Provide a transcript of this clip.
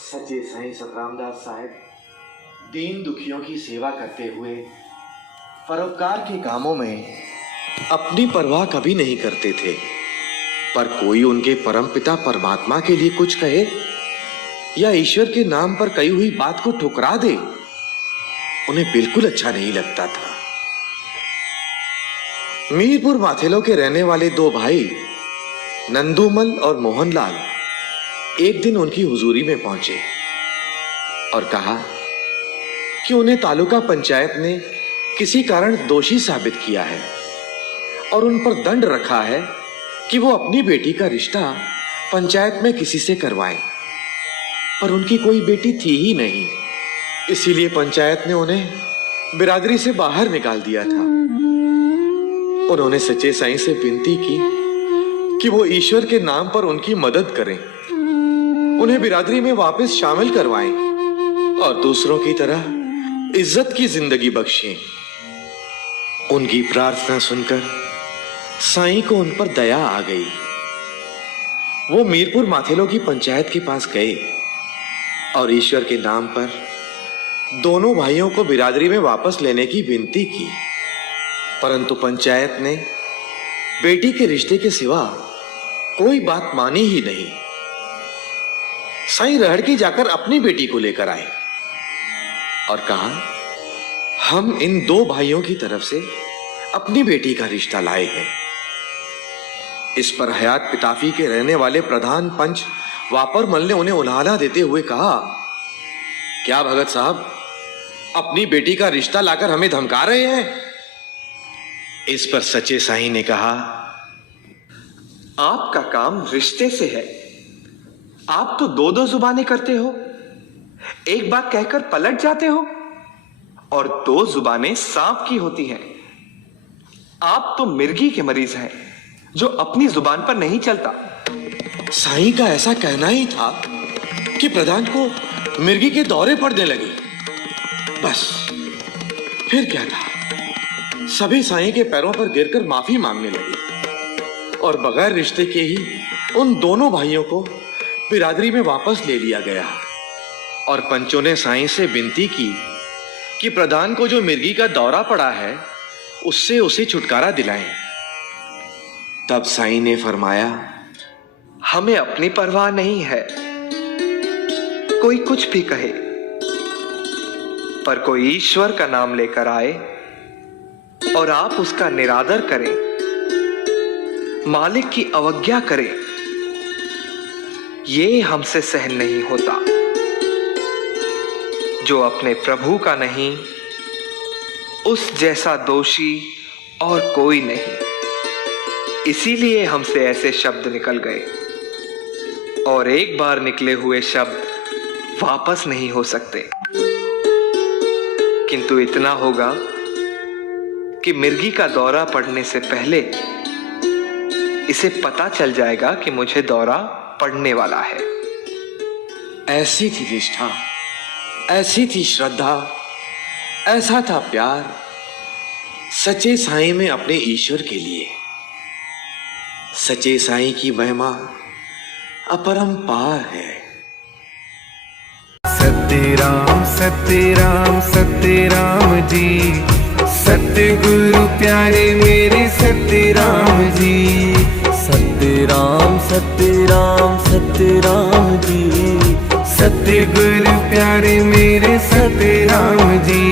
सच्चे साईं सतरामदास साहब दीन दुखियों की सेवा करते हुए परोपकार के कामों में अपनी परवाह कभी नहीं करते थे, पर कोई उनके परमपिता परमात्मा के लिए कुछ कहे या ईश्वर के नाम पर कही हुई बात को ठुकरा दे, उन्हें बिल्कुल अच्छा नहीं लगता था। मीरपुर माथेलो के रहने वाले दो भाई नंदूमल और मोहनलाल एक दिन उनकी हुजूरी में पहुंचे और कहा कि उन्हें तालुका पंचायत ने किसी कारण दोषी साबित किया है और उन पर दंड रखा है कि वो अपनी बेटी का रिश्ता पंचायत में किसी से करवाएं, पर उनकी कोई बेटी थी ही नहीं, इसीलिए पंचायत ने उन्हें बिरादरी से बाहर निकाल दिया था। उन्होंने सच्चे साईं से विनती की कि वो ईश्वर के नाम पर उनकी मदद करें, उन्हें बिरादरी में वापस शामिल करवाएं और दूसरों की तरह इज्जत की जिंदगी बख्शें। उनकी प्रार्थना सुनकर साईं को उन पर दया आ गई। वो मीरपुर माथेलो की पंचायत के पास गए और ईश्वर के नाम पर दोनों भाइयों को बिरादरी में वापस लेने की विनती की, परंतु पंचायत ने बेटी के रिश्ते के सिवा कोई बात मानी ही नहीं। साईं रहड़की जाकर अपनी बेटी को लेकर आए और कहा, हम इन दो भाइयों की तरफ से अपनी बेटी का रिश्ता लाए हैं। इस पर हयात पिताफी के रहने वाले प्रधान पंच वापर मल ने उन्हें उल्हाना देते हुए कहा, क्या भगत साहब अपनी बेटी का रिश्ता लाकर हमें धमका रहे हैं? इस पर सच्चे साईं ने कहा, आपका काम रिश्ते से है, आप तो दो दो जुबानें करते हो, एक बात कहकर पलट जाते हो और दो जुबानें सांप की होती हैं। आप तो मिर्गी के मरीज हैं जो अपनी जुबान पर नहीं चलता। साईं का ऐसा कहना ही था कि प्रधान को मिर्गी के दौरे पड़ने लगे। बस फिर क्या था, सभी साईं के पैरों पर गिरकर माफी मांगने लगे और बगैर रिश्ते के ही उन दोनों भाइयों को बिरादरी में वापस ले लिया गया और पंचों ने साईं से विनती की कि प्रधान को जो मिर्गी का दौरा पड़ा है उससे उसे छुटकारा दिलाएं। तब साईं ने फरमाया, हमें अपनी परवाह नहीं है, कोई कुछ भी कहे, पर कोई ईश्वर का नाम लेकर आए और आप उसका निरादर करें, मालिक की अवज्ञा करें, ये हमसे सहन नहीं होता। जो अपने प्रभु का नहीं, उस जैसा दोषी और कोई नहीं। इसीलिए हमसे ऐसे शब्द निकल गए और एक बार निकले हुए शब्द वापस नहीं हो सकते। किंतु इतना होगा कि मिर्गी का दौरा पड़ने से पहले इसे पता चल जाएगा कि मुझे दौरा पड़ने वाला है। ऐसी थी निष्ठा, ऐसी थी श्रद्धा, ऐसा था प्यार सच्चे साईं में अपने ईश्वर के लिए। सच्चे साईं की महिमा अपरंपार है। सत्य राम सत्य राम सत्य राम जी, सत्य गुरु प्यारे मेरे सत्य राम जी। सत्य राम सत्य राम सत्य राम जी, सत्य गुरु प्यारे मेरे सत्य राम जी।